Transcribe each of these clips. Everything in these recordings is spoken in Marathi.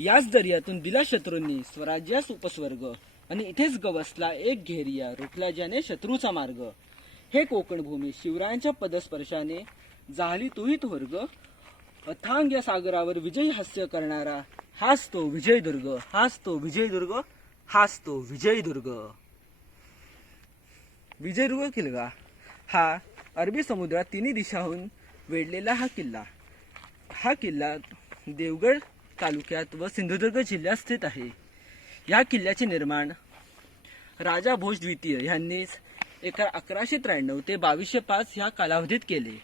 याच दर्यातून दिला शत्रूंनी स्वराज्यास उपस्वर्ग, आणि इथेच गवसला एक घेरिया, रोखला ज्याने शत्रूचा मार्ग. हे कोकण भूमी शिवरायांच्या पदस्पर्शाने झाली तोही वर्ग. अथांग या सागरावर विजयी हास्य करणारा हाच तो विजयदुर्ग, हाच तो विजयदुर्ग, हाच तो विजयदुर्ग. विजयदुर्ग किल्ला हा अरबी समुद्रात तिन्ही दिशाहून वेढलेला हा किल्ला. हा किल्ला देवगड तालुक्यात व सिंधुदुर्ग जिल्ह्यात स्थित आहे. या किल्ल्याचे निर्माण राजा भोज द्वितीय यांनीच 1193 ते 2205 या कालावधीत केले.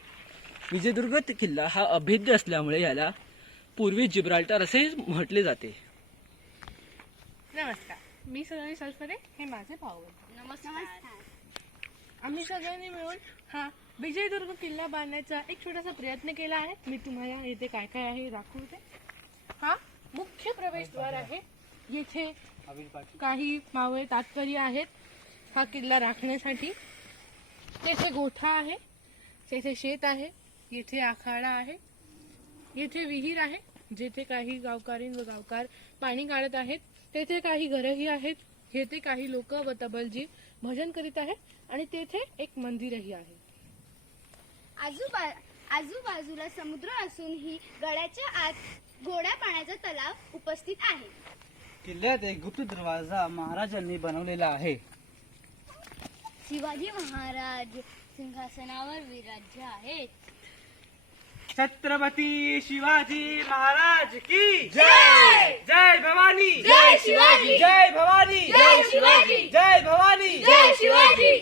विजयदुर्ग किल्ला हा अभेद्य असल्यामुळे याला पूर्वी जिब्राल्टर असे म्हटले जाते. नमस्कार, मी सोनाली सलफरे, हे माझे भाऊ. नमस्कार. आम्ही सगळ्यांनी मिळून हा विजयदुर्ग किल्ला बांधण्याचा एक छोटासा प्रयत्न केला आहे. मी तुम्हाला येथे काय काय आहे दाखवते. हा मुख्य प्रवेशद्वार आहे. येथे काही मावळे तात्पर्य आहेत हा किल्ला राखण्यासाठी. तेथे गोठा आहे, तेथे शेत आहे, येथे आखाडा आहे, येथे विहीर आहे जेथे काही गावकरी व गावकार पाणी काढत आहेत. तेथे काही घरही आहेत. येथे काही लोक व तबलजी भजन करीत आहेत आणि तेथे एक मंदिरही आहे. आजूबाजूला समुद्र असूनही गडाच्या आत गोड्या पाण्याचा तलाव उपस्थित आहे. किल्ल्यात एक गुप्त दरवाजा महाराजांनी बनवलेला आहे. शिवाजी महाराज सिंहासनावर विराज्य आहेत. छत्रपती शिवाजी महाराज की जय. जय भवानी. जय शिवाजी. जय भवानी. जय शिवाजी. जय भवानी. जय शिवाजी.